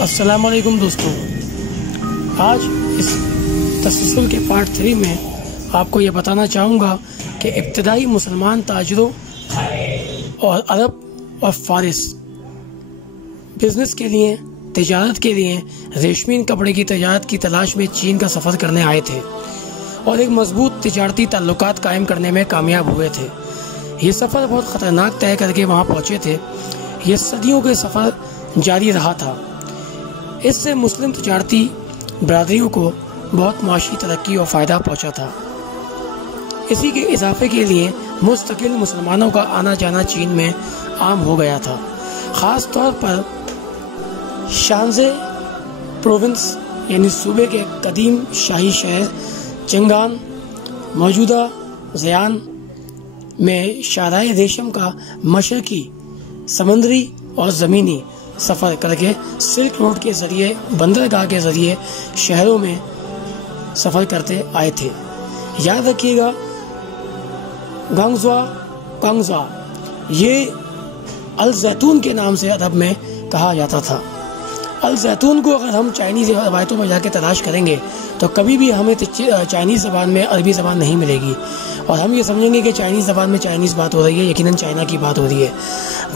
السلام علیکم دوستوں، آج اس تسلسل کے پارٹ 3 میں آپ کو یہ بتانا چاہوں گا کہ ابتدائی مسلمان تاجروں اور عرب اور فارس بزنس کے لیے، تجارت کے لیے ریشمین کپڑے کی تجارت کی تلاش میں چین کا سفر کرنے آئے تھے اور ایک مضبوط تجارتی تعلقات قائم کرنے میں کامیاب ہوئے تھے۔ یہ سفر بہت خطرناک طے کر کے وہاں پہنچے تھے۔ یہ صدیوں کے سفر جاری رہا تھا۔ اس سے مسلم تجارتی برادریوں کو بہت معاشی ترقی اور فائدہ پہنچا تھا۔ اسی کے اضافے کے لیے مستقل مسلمانوں کا آنا جانا چین میں عام ہو گیا تھا، خاص طور پر شانزے پروونس یعنی صوبے کے قدیم شاہی شہر چنگان، موجودہ زیان میں شاہراہ ریشم کا مشرقی، سمندری اور زمینی سفر کر کے سلک روڈ کے ذریعے، بندرگاہ کے ذریعے شہروں میں سفر کرتے آئے تھے۔ یاد رکھیے گا، گانگزوا یہ الزیتون کے نام سے عرب میں کہا جاتا تھا۔ الزیتون کو اگر ہم چائنیز روایتوں میں جا کے تلاش کریں گے تو کبھی بھی ہمیں چائنیز زبان میں عربی زبان نہیں ملے گی، اور ہم یہ سمجھیں گے کہ چائنیز زبان میں چائنیز بات ہو رہی ہے، یقیناً چائنا کی بات ہو رہی ہے۔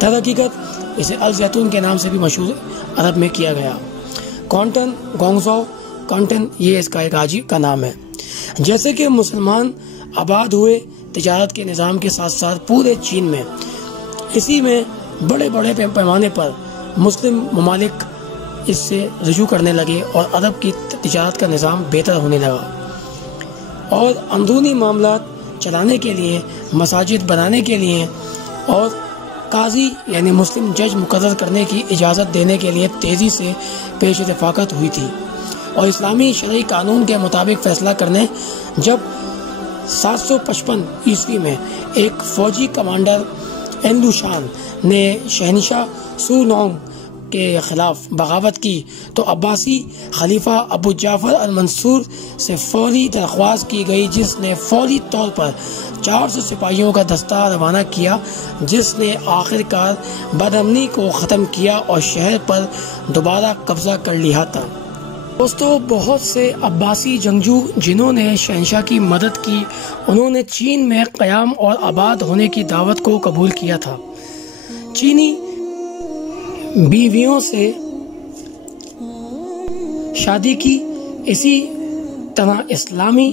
در حقیقت اسے الزیتون کے نام سے بھی مشہور عرب میں کیا گیا۔ کانٹن یہ اس کا ایک حاجی کا نام ہے۔ جیسے کہ مسلمان آباد ہوئے تجارت کے نظام کے ساتھ ساتھ پورے چین میں، اسی میں بڑے بڑے پیمانے پر مسلم ممالک اس سے رجوع کرنے لگے اور عرب کی تجارت کا نظام بہتر ہونے لگا، اور اندرونی معاملات چلانے کے لیے، مساجد بنانے کے لیے اور قاضی یعنی مسلم جج مقرر کرنے کی اجازت دینے کے لیے تیزی سے پیش رفاقت ہوئی تھی، اور اسلامی شرعی قانون کے مطابق فیصلہ کرنے جب 755 عیسوی میں ایک فوجی کمانڈر ایندوشان نے شہنشاہ سونونگ کے خلاف بغاوت کی تو عباسی خلیفہ ابو جعفر المنصور سے فوری درخواست کی گئی، جس نے فوری طور پر 400 سپاہیوں کا دستہ روانہ کیا، جس نے آخر کار بدامنی کو ختم کیا اور شہر پر دوبارہ قبضہ کر لیا تھا۔ دوستو، بہت سے عباسی جنگجو جنہوں نے شہنشاہ کی مدد کی، انہوں نے چین میں قیام اور آباد ہونے کی دعوت کو قبول کیا تھا۔ چینی بیویوں سے شادی کی، اسی طرح اسلامی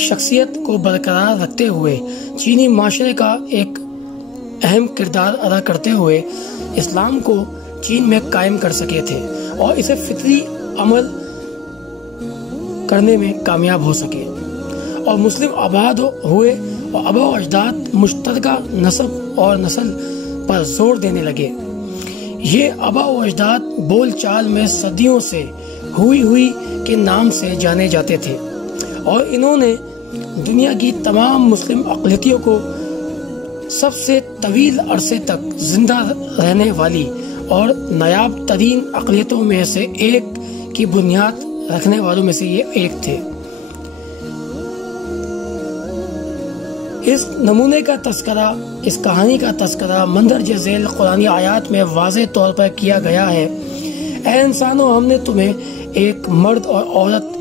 شخصیت کو برقرار رکھتے ہوئے چینی معاشرے کا ایک اہم کردار ادا کرتے ہوئے اسلام کو چین میں قائم کر سکے تھے اور اسے فطری عمل کرنے میں کامیاب ہو سکے، اور مسلم آباد ہوئے اور آبا و اجداد مشترکہ نسب اور نسل پر زور دینے لگے۔ یہ آبا و اجداد بول چال میں صدیوں سے ہوئی کے نام سے جانے جاتے تھے، اور انہوں نے دنیا کی تمام مسلم اقلیتوں کو سب سے طویل عرصے تک زندہ رہنے والی اور نایاب ترین اقلیتوں میں سے ایک کی بنیاد رکھنے والوں میں سے یہ ایک تھے۔ اس نمونے کا تذکرہ، اس کہانی کا تذکرہ مندرجہ ذیل قرآنی آیات میں واضح طور پر کیا گیا ہے۔ اے انسانوں، ہم نے تمہیں ایک مرد اور عورت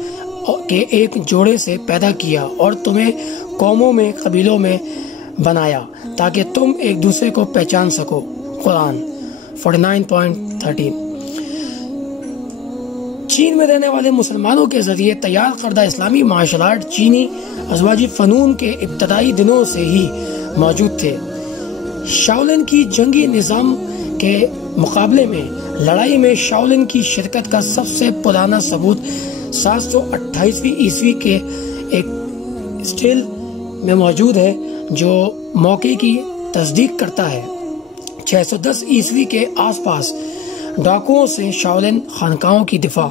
کے ایک جوڑے سے پیدا کیا اور تمہیں قوموں میں، قبیلوں میں بنایا تاکہ تم ایک دوسرے کو پہچان سکو۔ قرآن 49.13۔ چین میں رہنے والے مسلمانوں کے ذریعے تیار کردہ اسلامی معاشرات چینی ازواجی فنون کے ابتدائی دنوں سے ہی موجود تھے۔ شاولن کی جنگی نظام کے مقابلے میں لڑائی میں شاولن کی شرکت کا سب سے پرانا ثبوت 728 عیسوی کے ایک اسٹیل میں موجود ہے، جو موقع کی تصدیق کرتا ہے۔ 610 عیسوی کے آس پاس ڈاکوؤں سے شاولن خانقاہوں کی دفاع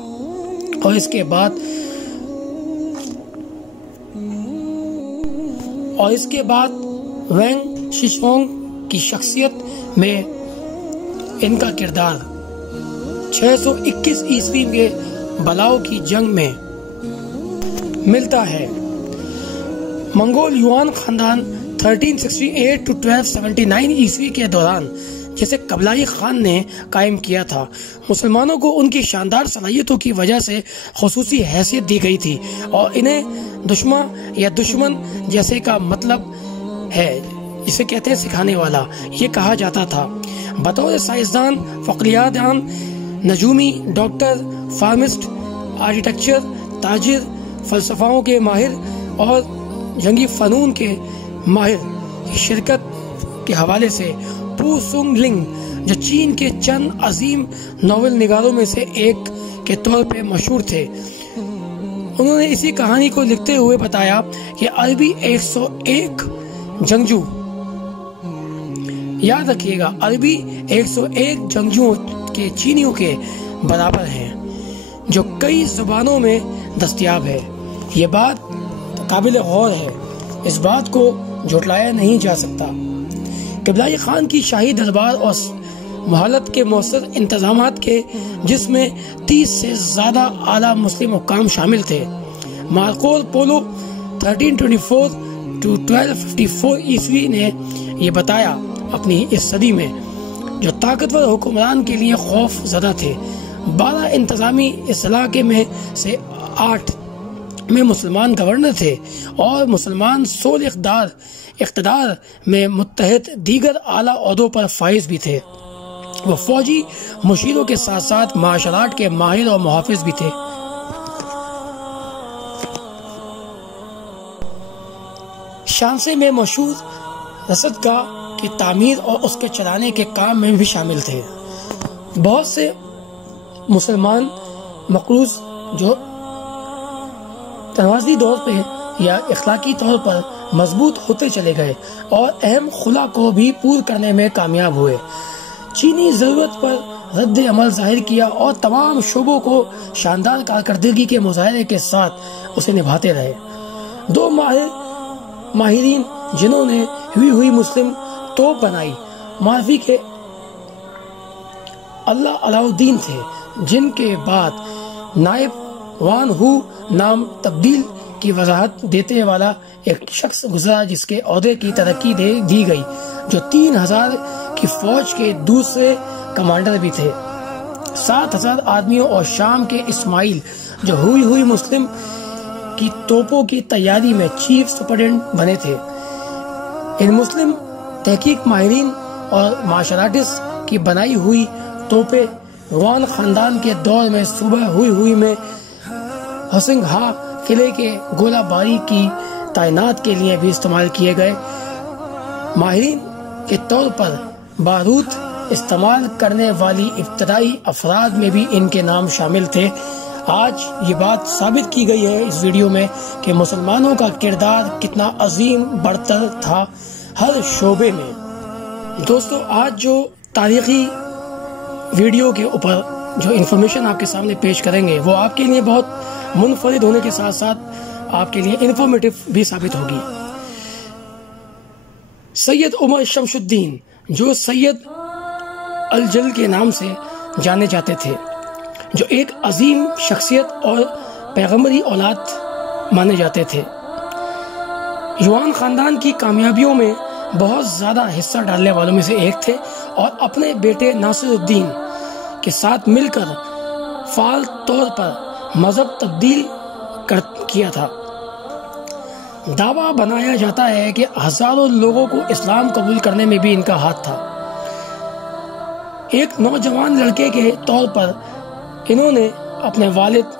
اور اس کے بعد وینگ شیشونگ کی شخصیت میں ان کا کردار 621 عیسوی کے بلاؤ کی جنگ میں ملتا ہے۔ منگول یوان خاندان 1368 to 1279 عیسوی کے دوران جسے قبلائی خان نے قائم کیا تھا۔ مسلمانوں کو ان کی شاندار صلاحیتوں کی وجہ سے خصوصی حیثیت دی گئی تھی اور انہیں دشمن جیسے کا مطلب ہے جسے کہتے ہیں سکھانے والا، یہ کہا جاتا تھا۔ بطور سائنسدان، فلکیات دان، نجومی، ڈاکٹر، فارمسٹ، آرکیٹیکچر، تاجر، فلسفاؤں کے ماہر اور جنگی فنون کے ماہر کی شرکت کے حوالے سے پو سونگ لنگ، جو چین کے چند عظیم ناول نگاروں میں سے ایک کے طور پہ مشہور تھے، انہوں نے اسی کہانی کو لکھتے ہوئے بتایا کہ عربی 101 جنگجو، یاد رکھیے گا، عربی 101 جنگجوؤں کے چینیوں کے برابر ہیں، جو کئی زبانوں میں دستیاب ہے۔ یہ بات قابل غور ہے، اس بات کو جھٹلایا نہیں جا سکتا۔ قبلائی خان کی شاہی دربار اور مہلت کے مؤثر انتظامات کے، جس میں 30 سے زیادہ اعلیٰ مسلم حکام شامل تھے۔ مارکو پولو 1324 to 1254 عیسوی نے یہ بتایا اپنی اس صدی میں، جو طاقتور حکمران کے لیے خوف زدہ تھے۔ 12 انتظامی اس علاقے میں سے 8 میں مسلمان گورنر تھے اور مسلمان 16 اقتدار میں متحد دیگر اعلیٰ عہدوں پر فائز بھی تھے۔ وہ فوجی مشیروں کے ساتھ ساتھ معاشرات کے ماہر اور محافظ بھی تھے۔ شانسے میں مشہور رصدگاہ کی تعمیر اور اس کے چلانے کے کام میں بھی شامل تھے۔ بہت سے مسلمان مقروض جو تنازعی طور پہ یا اخلاقی طور پر مضبوط ہوتے چلے گئے اور اہم خلا کو بھی پور کرنے میں کامیاب ہوئے۔ چینی ضرورت پر رد عمل ظاہر کیا اور تمام شعبوں کو شاندار کارکردگی کے مظاہرے کے ساتھ اسے نبھاتے رہے۔ 2 ماہرین جنہوں نے ہوئی مسلم توپ بنائی، معرفی کے اللہ علاؤدین تھے، جن کے بعد نائب وان ہو نام تبدیل کی وضاحت دیتے والا ایک شخص گزرا، جس کے عہدے کی ترقی دی گئی، جو 3000 کی فوج کے دوسرے کمانڈر بھی تھے۔ 7000 آدمیوں اور شام کے اسماعیل، جو ہوئی مسلم کی توپوں کی تیاری میں چیف سپرڈنٹ بنے تھے۔ ان مسلم تحقیق ماہرین اور معاشراتس کی بنائی ہوئی توپیں وان خاندان کے دور میں صوبہ ہوئی میں حسنگ ہا قلعے کے گولہ باری کی تعینات کے لیے بھی استعمال کیے گئے۔ ماہرین کے طور پر بارود استعمال کرنے والی ابتدائی افراد میں بھی ان کے نام شامل تھے۔ آج یہ بات ثابت کی گئی ہے اس ویڈیو میں کہ مسلمانوں کا کردار کتنا عظیم برتر تھا ہر شعبے میں۔ دوستو، آج جو تاریخی ویڈیو کے اوپر جو انفارمیشن آپ کے سامنے پیش کریں گے، وہ آپ کے لیے بہت منفرد ہونے کے ساتھ ساتھ آپ کے لیے انفارمیٹیو بھی ثابت ہوگی۔ سید عمر شمس الدین، جو سید الجل کے نام سے جانے جاتے تھے، جو ایک عظیم شخصیت اور پیغمبری اولاد مانے جاتے تھے، یوان خاندان کی کامیابیوں میں بہت زیادہ حصہ ڈالنے والوں میں سے ایک تھے اور اپنے بیٹے ناصر الدین کے ساتھ مل کر فعال طور پر مذہب تبدیل کیا تھا۔ دعویٰ بنایا جاتا ہے کہ ہزاروں لوگوں کو اسلام قبول کرنے میں بھی ان کا ہاتھ تھا۔ ایک نوجوان لڑکے کے طور پر انہوں نے اپنے والد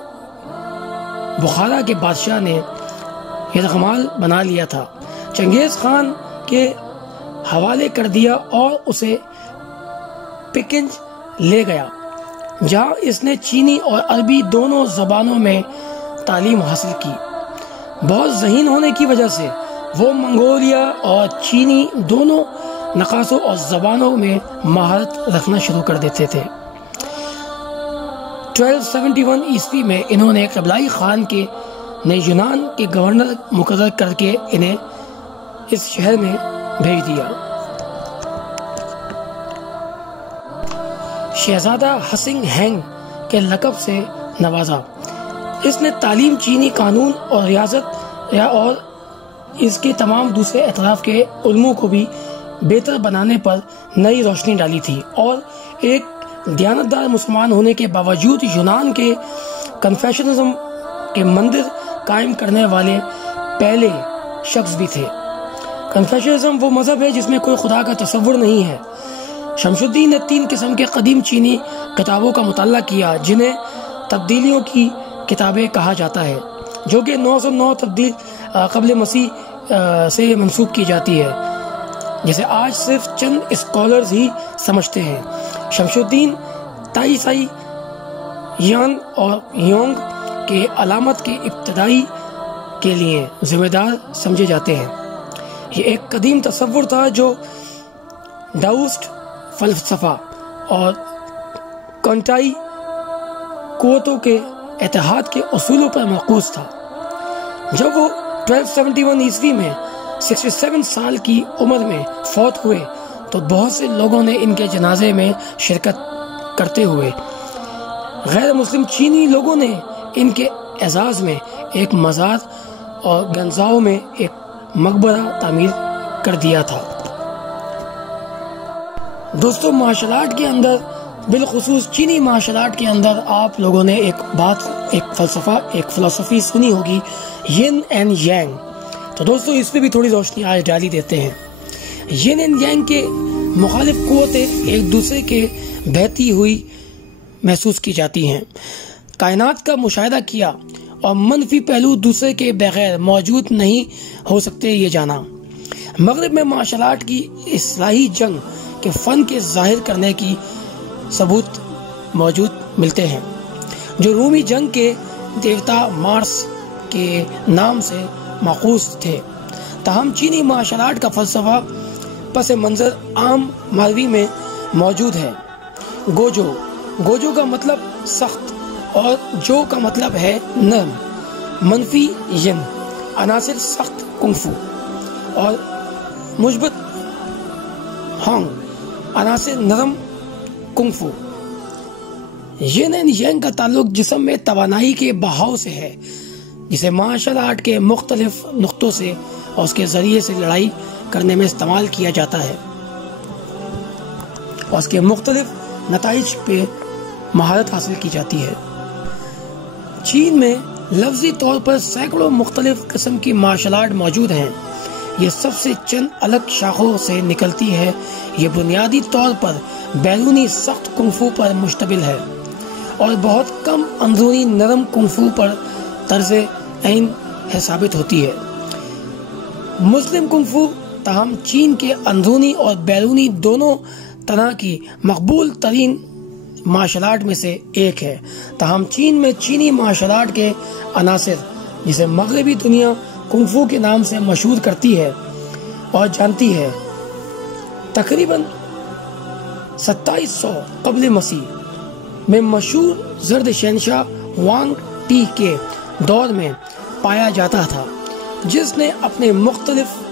بخارا کے بادشاہ نے یرغمال بنا لیا تھا، چنگیز خان کے حوالے کر دیا اور اسے پکنج لے گیا، جہاں اس نے چینی اور عربی دونوں زبانوں میں تعلیم حاصل کی۔ بہت ذہین ہونے کی وجہ سے وہ منگولیا اور چینی دونوں نقاشوں اور زبانوں میں مہارت رکھنا شروع کر دیتے تھے۔ 1271 عیسوی میں انہوں نے قبلائی خان کے نے یونان کے گورنر مقرر کر کے انہیں اس شہر میں بھیج دیا۔ شہزادہ حسنگ ہینگ کے لقب سے نوازا۔ اس نے تعلیم، چینی قانون اور ریاضت اور اس کے تمام دوسرے اطراف کے علموں کو بھی بہتر بنانے پر نئی روشنی ڈالی تھی، اور ایک دیانتدار مسلمان ہونے کے باوجود یونان کے کنفیشنزم کے مندر قائم کرنے والے پہلے شخص بھی تھے۔ کنفیشنزم وہ مذہب ہے جس میں کوئی خدا کا تصور نہیں ہے۔ شمس الدین نے 3 قسم کے قدیم چینی کتابوں کا مطالعہ کیا جنہیں تبدیلیوں کی کتابیں کہا جاتا ہے، جو کہ 909 قبل مسیح سے منسوب کی جاتی ہے، جسے آج صرف چند اسکالرز ہی سمجھتے ہیں۔ شمس الدین تائی سائی یان اور یونگ کے علامت کے ابتدائی کے لیے ذمہ دار سمجھے جاتے ہیں۔ یہ ایک قدیم تصور تھا جو ڈاؤسٹ فلسفہ اور کنٹائی قوتوں کے اتحاد کے اصولوں پر مرکوز تھا۔ جب وہ 1271 عیسوی میں 67 سال کی عمر میں فوت ہوئے تو بہت سے لوگوں نے ان کے جنازے میں شرکت کرتے ہوئے غیر مسلم چینی لوگوں نے ان کے اعزاز میں ایک مزار اور گنزاؤ میں ایک مقبرہ تعمیر کر دیا تھا۔ دوستو، مارشل آرٹ کے اندر، بالخصوص چینی مارشل آرٹ کے اندر، آپ لوگوں نے ایک فلسفی سنی ہوگی، ین اینڈ یانگ۔ تو دوستو، اس پہ بھی تھوڑی روشنی آج ڈالی دیتے ہیں۔ ین اینڈ یانگ کے مخالف قوتیں ایک دوسرے کے بہتی ہوئی محسوس کی جاتی ہیں۔ کائنات کا مشاہدہ کیا اور منفی پہلو دوسرے کے بغیر موجود نہیں ہو سکتے، یہ جانا۔ مغرب میں مارشل آرٹ کی اصلاحی جنگ کے فن کے ظاہر کرنے کی ثبوت موجود ملتے ہیں، جو رومی جنگ کے دیوتا مارس کے نام سے ماخوذ تھے۔ تاہم چینی مارشل آرٹ کا فلسفہ پس منظر عام ماروی میں موجود ہے۔ گوجو کا مطلب سخت اور جو کا مطلب ہے نرم، منفی ین، عناصر سخت کنفو، اور مثبت ہانگ، عناصر نرم کنفو۔ ین اینڈ ینگ کا تعلق جسم میں توانائی کے بہاؤ سے ہے، جسے مارشل آرٹ کے مختلف نقطوں سے اور اس کے ذریعے سے لڑائی کرنے میں استعمال کیا جاتا ہے اور اس کے مختلف نتائج پہ مہارت حاصل کی جاتی ہے۔ چین میں لفظی طور پر سینکڑوں مختلف قسم کی مارشل آرٹ موجود ہیں۔ یہ سب سے چند الگ شاخوں سے نکلتی ہے۔ یہ بنیادی طور پر بیرونی سخت کنفو پر مشتمل ہے اور بہت کم اندرونی نرم کنفو پر طرز عین ثابت ہوتی ہے۔ مسلم کنفو تاہم چین کے اندرونی اور بیرونی دونوں طرح کی مقبول ترین مارشل آرٹ میں سے ایک ہے۔ تاہم چین میں چینی مارشل آرٹ کے عناصر، جسے مغربی دنیا کنفو کے نام سے مشہور کرتی ہے اور جانتی ہے، تقریباً 2700 قبل مسیح میں مشہور زرد شہنشاہ وانگ ٹی کے دور میں پایا جاتا تھا، جس نے اپنے مختلف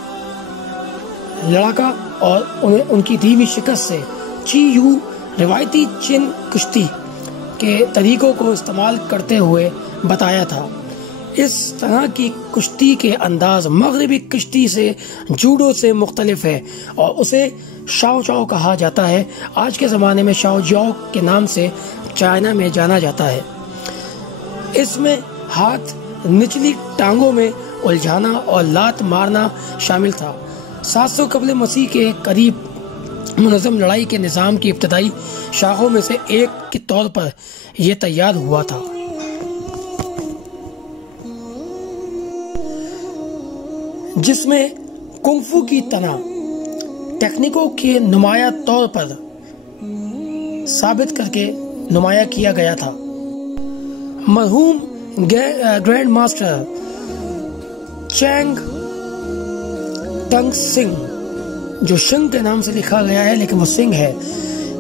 لڑاکا اور ان کی دی ہوئی شکست سے چی یو روایتی چین کشتی کے طریقوں کو استعمال کرتے ہوئے بتایا تھا۔ اس طرح کی کشتی کے انداز مغربی کشتی سے جوڈو سے مختلف ہے اور اسے شاو چاو کہا جاتا ہے۔ آج کے زمانے میں شاو جاو کے نام سے چائنا میں جانا جاتا ہے۔ اس میں ہاتھ نچلی ٹانگوں میں الجھانا اور لات مارنا شامل تھا۔ 700 قبل مسیح کے قریب منظم لڑائی کے نظام کی ابتدائی شاخوں میں سے ایک کے طور پر یہ تیار ہوا تھا۔ جس میں کنفو کی تناظر ٹیکنیکوں کے نمایاں طور پر ثابت کر کے نمایاں کیا گیا تھا۔ مرحوم گرینڈ ماسٹر چینگ ٹنگ سنگھ، جو شنگ کے نام سے لکھا گیا ہے لیکن وہ سنگھ ہے،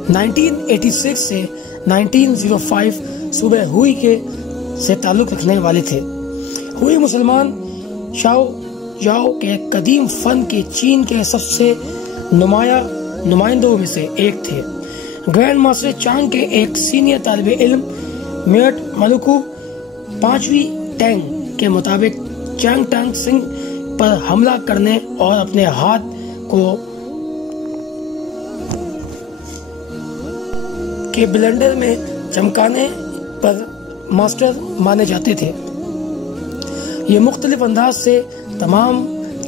1986 سے 1905 صوبہ ہوئی کے سے تعلق رکھنے والے تھے۔ ہوئی مسلمان شاو جاؤ کے قدیم فن کے چین کے سب سے نمائندوں میں سے ایک تھے۔ گرینڈ ماسٹر چانگ کے ایک سینئر طالب علم میٹ ملکو 5ویں ٹینگ کے مطابق چانگ ٹنگ سنگھ پر حملہ کرنے اور اپنے ہاتھ کو کے بلنڈر میں چمکانے پر ماسٹر مانے جاتے تھے۔ یہ مختلف انداز سے تمام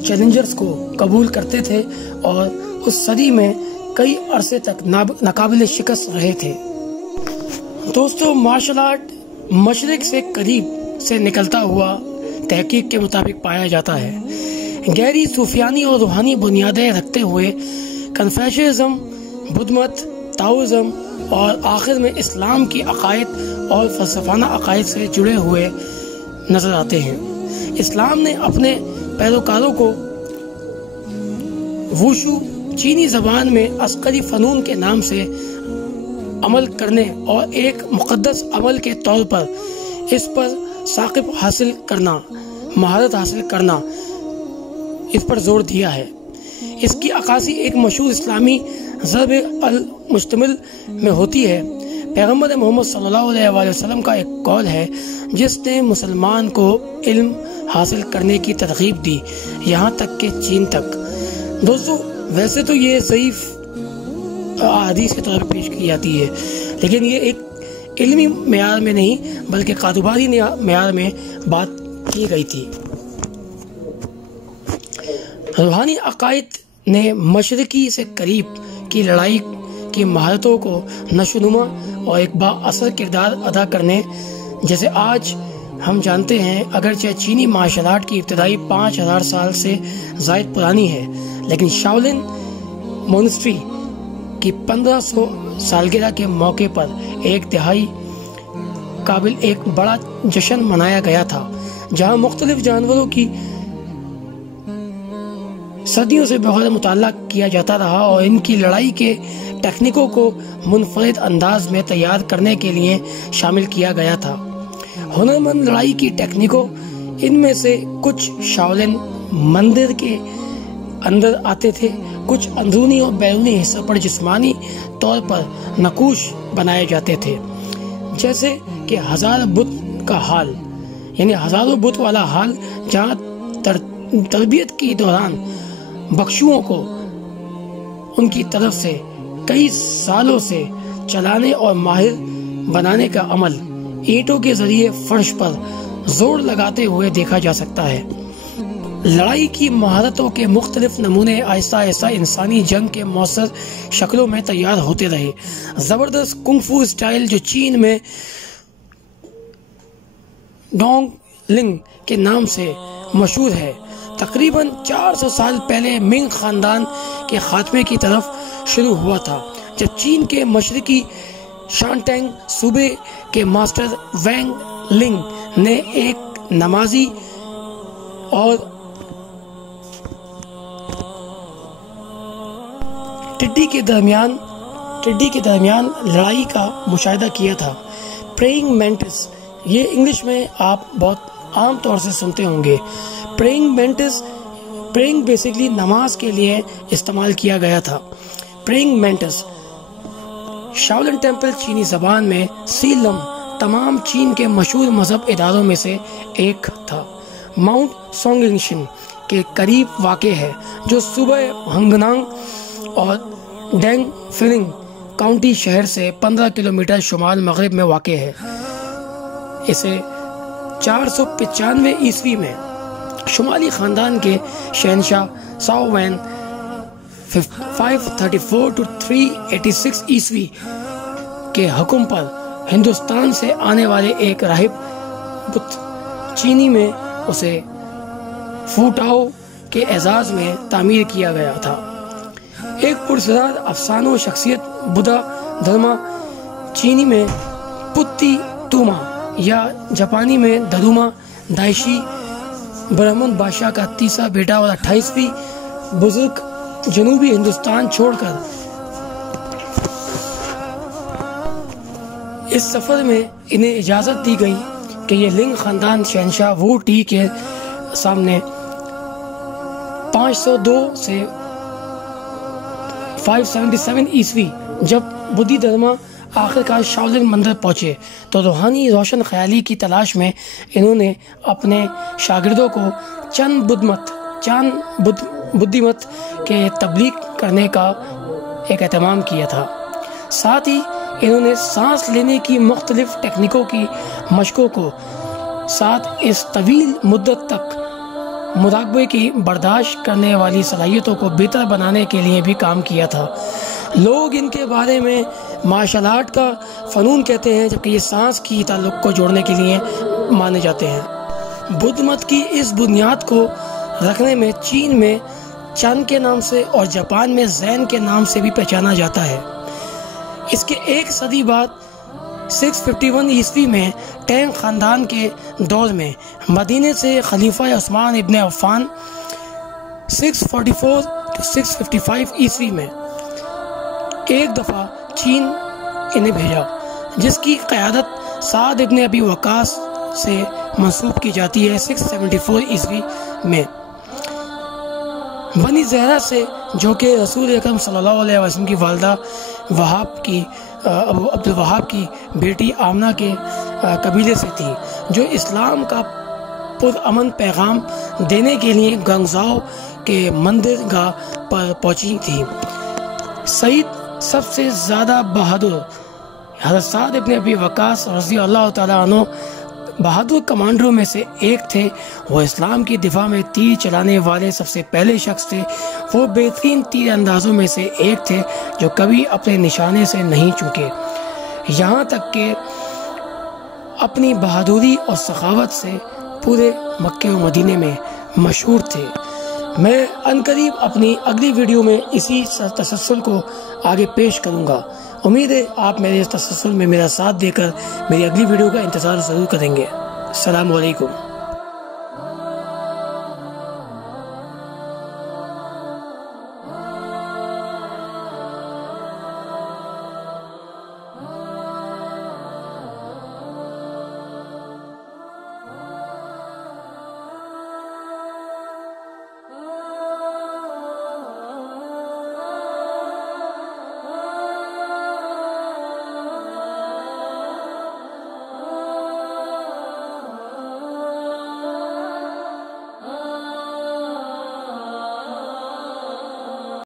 چیلنجرز کو قبول کرتے تھے اور اس صدی میں کئی عرصے تک ناقابل شکست رہے تھے۔ دوستو، مارشل آرٹ مشرق سے قریب سے نکلتا ہوا تحقیق کے مطابق پایا جاتا ہے۔ گہری صوفیانی اور روحانی بنیادیں رکھتے ہوئے کنفیوشیزم، بدھ مت، تاؤزم اور آخر میں اسلام کی عقائد اور فلسفانہ عقائد سے جڑے ہوئے نظر آتے ہیں۔ اسلام نے اپنے پیروکاروں کو ووشو، چینی زبان میں عسکری فنون کے نام سے عمل کرنے اور ایک مقدس عمل کے طور پر اس پر ثقافت حاصل کرنا، مہارت حاصل کرنا، اس پر زور دیا ہے۔ اس کی عکاسی ایک مشہور اسلامی ضرب المشتمل میں ہوتی ہے۔ پیغمبر محمد صلی اللہ علیہ وآلہ وسلم کا ایک قول ہے جس نے مسلمان کو علم حاصل کرنے کی ترغیب دی، یہاں تک کہ چین تک۔ دوستو، ویسے تو یہ ضعیف حدیث کے طور پر پیش کی جاتی ہے، لیکن یہ ایک علمی معیار میں نہیں بلکہ کاروباری معیار میں بات کی گئی تھی۔ روحانی عقائد نے مشرقی سے قریب کی لڑائی کی مہارتوں کو نشوونما اور ایک با اثر کردار ادا کرنے، جیسے آج ہم جانتے ہیں۔ اگرچہ چینی مارشل آرٹ کی ابتدائی 5000 سال سے زائد پرانی ہے، لیکن شاولن مونسٹری کی 1500 سالگرہ کے موقع پر ایک دہائی قابل ایک بڑا جشن منایا گیا تھا، جہاں مختلف جانوروں کی صدیوں سے بغیر مطالعہ کیا جاتا رہا اور ان کی لڑائی کے ٹیکنیکوں کو منفرد انداز میں تیار کرنے کے لیے شامل کیا گیا تھا۔ ہنرمند لڑائی کی ٹیکنیکوں، ان میں سے کچھ شاولن مندر کے اندر آتے تھے، کچھ اندرونی اور بیرونی حصہ پر جسمانی طور پر نقوش بنائے جاتے تھے، جیسے کہ ہزار بت کا حال، یعنی ہزاروں بت والا حال، جہاں تربیت کی دوران بخشوؤں کو ان کی طرف سے کئی سالوں سے چلانے اور ماہر بنانے کا عمل اینٹوں کے ذریعے فرش پر زور لگاتے ہوئے دیکھا جا سکتا ہے۔ لڑائی کی مہارتوں کے مختلف نمونے آہستہ آہستہ انسانی جنگ کے مؤثر شکلوں میں تیار ہوتے رہے۔ زبردست کنگ فو اسٹائل جو چین میں ڈونگ لنگ کے نام سے مشہور ہے، تقریباً 400 سال پہلے منگ خاندان کے خاتمے کی طرف شروع ہوا تھا، جب چین کے مشرقی شانٹینگ صوبے کے ماسٹر وینگ لنگ نے ایک نمازی اور ٹڈی کے درمیان لڑائی کا مشاہدہ کیا تھا۔ پریئنگ مینٹس، یہ انگلش میں آپ بہت عام طور سے سنتے ہوں گے۔ پریئنگ بیسیکلی نماز کے لیے استعمال کیا گیا تھا۔ پریئنگ مینٹس شاولن ٹیمپل چینی زبان میں سیلم تمام چین کے مشہور مذہب اداروں میں سے ایک تھا۔ ماؤنٹ سونگنگشن کے قریب واقع ہے، جو صوبہ ہنگنانگ اور ڈینگ فلنگ کاؤنٹی شہر سے 15 کلومیٹر شمال مغرب میں واقع ہے۔ اسے 495 عیسوی میں شمالی خاندان کے شہنشاہ ساؤ وین 534 to 386 عیسوی کے حکم پر ہندوستان سے آنے والے ایک راہب بت چینی میں اسے فوٹاؤ کے اعزاز میں تعمیر کیا گیا تھا۔ ایک پرسرار افسانوں شخصیت بدھا دھرما، چینی میں پتی توما یا جاپانی میں دھروما دائشی، برہمن بادشاہ کا تیسرا بیٹا اور 28ویں بزرگ جنوبی ہندوستان چھوڑ کر اس سفر میں انہیں اجازت دی گئی کہ یہ لنگ خاندان شہنشاہ وو ٹی کے سامنے 502 سے 577 عیسوی جب بدھی دھرما آخرکار شاولن مندر پہنچے تو روحانی روشن خیالی کی تلاش میں انہوں نے اپنے شاگردوں کو چند بدھی مت کے تبلیغ کرنے کا ایک اہتمام کیا تھا۔ ساتھ ہی انہوں نے سانس لینے کی مختلف ٹیکنیکوں کی مشقوں کو ساتھ اس طویل مدت تک مراقبے کی برداشت کرنے والی صلاحیتوں کو بہتر بنانے کے لیے بھی کام کیا تھا۔ لوگ ان کے بارے میں مارشل آرٹ کا فنون کہتے ہیں، جبکہ یہ سانس کی تعلق کو جوڑنے کے لیے مانے جاتے ہیں۔ بدھ مت کی اس بنیاد کو رکھنے میں چین میں چن کے نام سے اور جاپان میں زین کے نام سے بھی پہچانا جاتا ہے۔ اس کے ایک صدی بعد 651 عیسوی میں ٹینگ خاندان کے دور میں مدینے سے خلیفہ عثمان ابن عفان 644 to 655 عیسوی میں ایک دفعہ چین انہیں بھیجا، جس کی قیادت سعد ابن ابی وقاص سے منسوب کی جاتی ہے 674 عیسوی میں۔ بنی زہرہ سے، جو کہ رسول اکرم صلی اللہ علیہ وسلم کی والدہ عبد الوہاب کی بیٹی آمنہ کے قبیلے سے تھی، جو اسلام کا پرامن پیغام دینے کے لیے گنگزاؤ کے مندر گاہ پر پہنچی تھی۔ سعید سب سے زیادہ بہادر حضرت سعد ابن ابی وقاص رضی اللہ تعالیٰ عنہ بہادر کمانڈروں میں سے ایک تھے۔ وہ اسلام کی دفاع میں تیر چلانے والے سب سے پہلے شخص تھے۔ وہ بہترین تیر اندازوں میں سے ایک تھے جو کبھی اپنے نشانے سے نہیں چوکے، یہاں تک کہ اپنی بہادری اور سخاوت سے پورے مکہ و مدینے میں مشہور تھے۔ میں عنقریب اپنی اگلی ویڈیو میں اسی تسلسل کو آگے پیش کروں گا۔ امید ہے آپ میرے اس تسلسل میں میرا ساتھ دے کر میری اگلی ویڈیو کا انتظار ضرور کریں گے۔ السلام علیکم۔